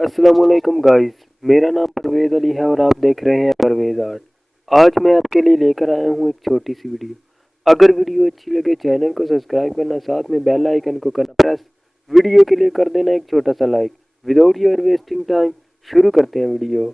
अस्सलामुअलैकुम गाइस, मेरा नाम परवेज़ अली है और आप देख रहे हैं परवेज़ आर्ट। आज मैं आपके लिए लेकर आया हूँ एक छोटी सी वीडियो। अगर वीडियो अच्छी लगे चैनल को सब्सक्राइब करना, साथ में बेल आइकन को करना प्रेस। वीडियो के लिए कर देना एक छोटा सा like. Without your wasting time शुरू करते हैं वीडियो।